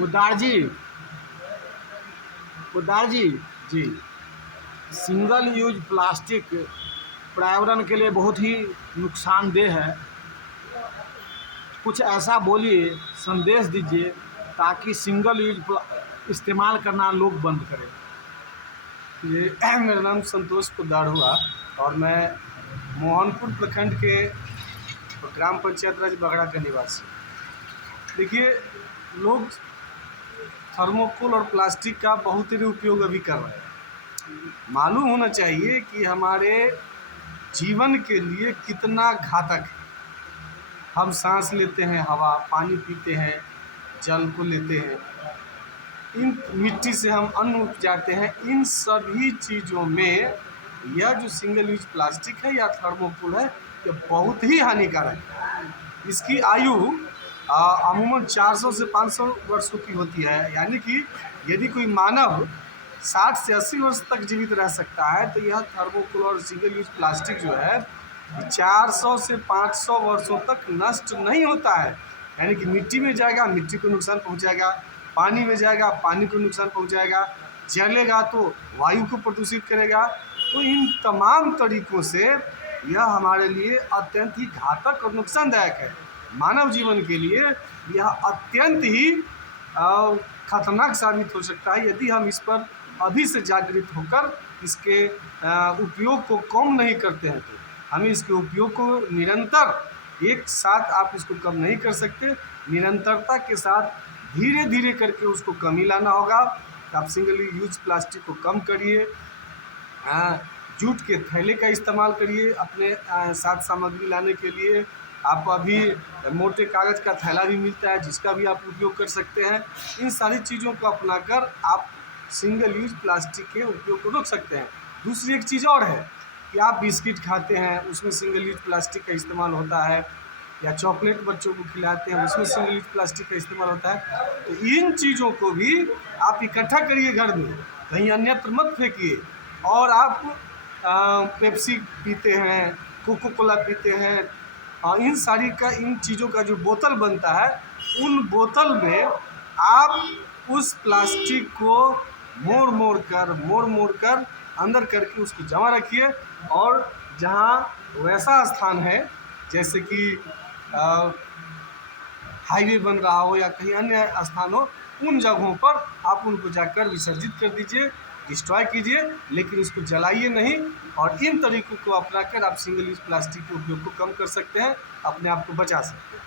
उदार जी, उदार जी, जी। Single use plastic पर्यावरण के लिए बहुत ही नुकसानदेह है। कुछ ऐसा बोलिए, संदेश दीजिए ताकि सिंगल यूज इस्तेमाल करना लोग बंद करें। ये मेरा नाम संतोष पोद्दार हुआ और मैं मोहनपुर प्रखंड के ग्राम पंचायत राज बगड़ा का निवासी। देखिए, लोग थर्मोकोल और प्लास्टिक का बहुत ही उपयोग अभी कर रहे हैं। मालूम होना चाहिए कि हमारे जीवन के लिए कितना घातक है। हम सांस लेते हैं हवा, पानी पीते हैं, जल को लेते हैं, इन मिट्टी से हम अन्न उपजाते हैं। इन सभी चीज़ों में यह जो सिंगल यूज प्लास्टिक है या थर्मोकोल है, ये बहुत ही हानिकारक है। इसकी आयु अमूमन 400 से 500 वर्षों की होती है। यानी कि यदि कोई मानव 60 से 80 वर्ष तक जीवित रह सकता है, तो यह थर्मोकोल और सिंगल यूज प्लास्टिक जो है 400 से 500 वर्षों तक नष्ट नहीं होता है। यानी कि मिट्टी में जाएगा, मिट्टी को नुकसान पहुंचाएगा, पानी में जाएगा, पानी को नुकसान पहुंचाएगा, जलेगा तो वायु को प्रदूषित करेगा। तो इन तमाम तरीक़ों से यह हमारे लिए अत्यंत ही घातक और नुकसानदायक है। मानव जीवन के लिए यह अत्यंत ही खतरनाक साबित हो सकता है यदि हम इस पर अभी से जागृत होकर इसके उपयोग को कम नहीं करते हैं। तो हमें इसके उपयोग को निरंतर, एक साथ आप इसको कम नहीं कर सकते, निरंतरता के साथ धीरे धीरे करके उसको कमी लाना होगा। आप सिंगल यूज प्लास्टिक को कम करिए, जूट के थैले का इस्तेमाल करिए अपने साथ सामग्री लाने के लिए। आप अभी मोटे कागज़ का थैला भी मिलता है जिसका भी आप उपयोग कर सकते हैं। इन सारी चीज़ों को अपनाकर आप सिंगल यूज प्लास्टिक के उपयोग को रोक सकते हैं। दूसरी एक चीज़ और है कि आप बिस्किट खाते हैं, उसमें सिंगल यूज प्लास्टिक का इस्तेमाल होता है, या चॉकलेट बच्चों को खिलाते हैं, उसमें सिंगल यूज प्लास्टिक का इस्तेमाल होता है। तो इन चीज़ों को भी आप इकट्ठा करिए घर में, कहीं अन्यत्र मत फेंकिए। और आप पेप्सी पीते हैं, कोको कोला पीते हैं, इन चीज़ों का जो बोतल बनता है, उन बोतल में आप उस प्लास्टिक को मोड़ मोड़ कर अंदर करके उसको जमा रखिए। और जहाँ वैसा स्थान है, जैसे कि हाईवे बन रहा हो या कहीं अन्य स्थान हो, उन जगहों पर आप उनको जाकर विसर्जित कर दीजिए, डिस्ट्रॉय कीजिए, लेकिन इसको जलाइए नहीं। और इन तरीक़ों को अपनाकर आप सिंगल यूज प्लास्टिक के उपयोग को कम कर सकते हैं, अपने आप को बचा सकते हैं।